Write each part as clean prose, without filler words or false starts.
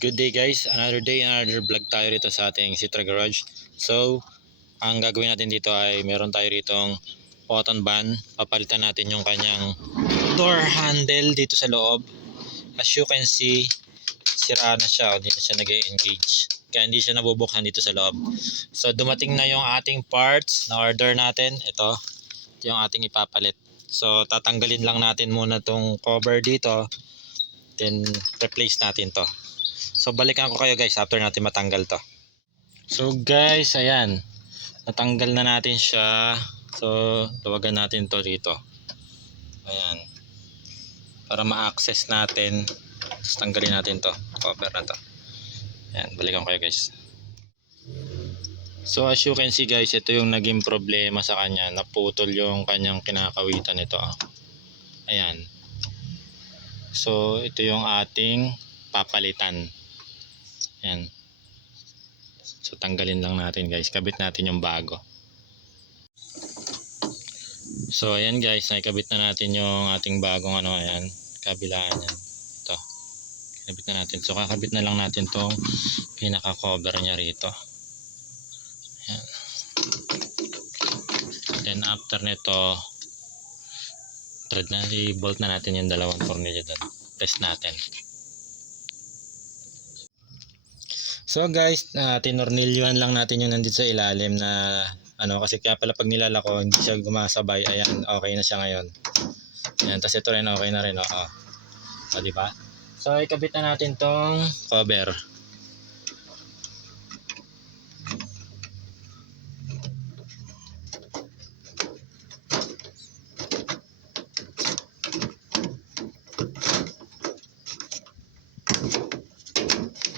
Good day guys, another day, another vlog tayo rito sa ating Citra Garage. So, ang gagawin natin dito ay meron tayo ritong cotton band. Papalitan natin yung kanyang door handle dito sa loob. As you can see, sira na siya o hindi na siya nag-engage. Kaya hindi siya nabubuksan dito sa loob. So, dumating na yung ating parts na order natin. Ito yung ating ipapalit. So, tatanggalin lang natin muna tong cover dito. Then, replace natin to. So balikan ko kayo guys after natin matanggal to. So guys, ayan. Natanggal na natin siya. So luwagan natin to dito. Ayan. Para ma-access natin. Tapos tanggalin natin to. Cover na to. Ayan, balikan ko kayo guys. So as you can see guys, ito yung naging problema sa kanya. Naputol yung kanyang kinakawitan nito. Ayan. So ito yung ating papalitan. Ayan. So tanggalin lang natin guys. Kabit natin yung bago. So ayan guys, nakikabit na natin yung ating bagong ayan, kabilaan yan. Ito. Kabit na natin. So kakabit na lang natin tong pinaka cover niya rito. Ayan. Then after nito, thread na, i-bolt na natin yung dalawang tornilyo doon. Test natin. So guys, tinornilyuhan lang natin yung nandito sa ilalim na kasi kaya pala pag nilalako hindi siya gumasabay. Ayan, okay na siya ngayon. Ayan, tapos ito rin okay na rin, oo. O, di ba? So ikabit na natin tong cover.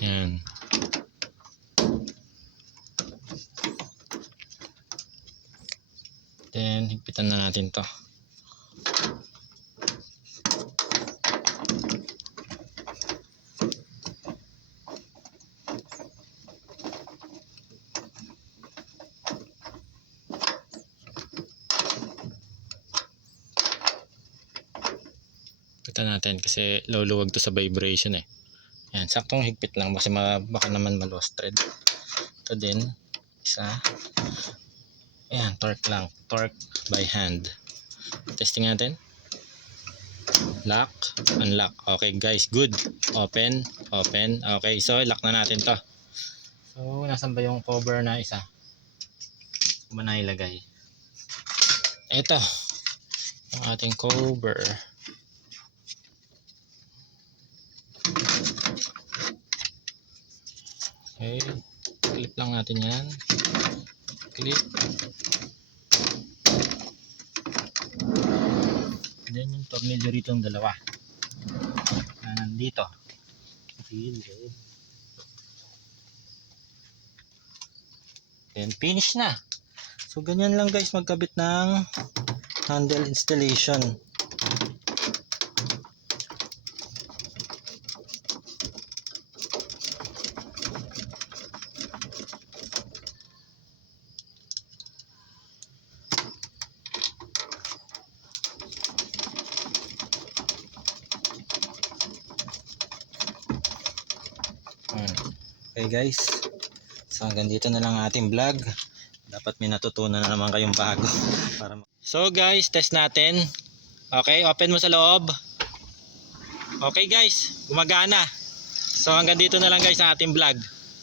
Ayan. Then, higpitan na natin to. Higpitan natin kasi luluwag to sa vibration eh. Ayan, saktong higpit lang kasi baka naman ma-lost thread. Ito din, isa. Ayan, torque lang. Torque by hand. Testing natin. Lock, unlock. Okay guys, good. Open, open. Okay, so lock na natin to. So, nasan ba yung cover na isa? Saan ba na ilagay? Ito. Yung ating cover. Okay. Clip lang natin yan. Clip. Then yung tornilyo rito yung dalawa na nandito. Then finish na. So ganyan lang guys magkabit ng handle installation. Okay guys, so hanggang dito na lang ating vlog. Dapat may natutunan na naman kayong bago. So guys, test natin. Okay, open mo sa loob. Okay guys, gumagana. So hanggang dito na lang guys ang ating vlog.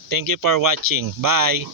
Thank you for watching. Bye!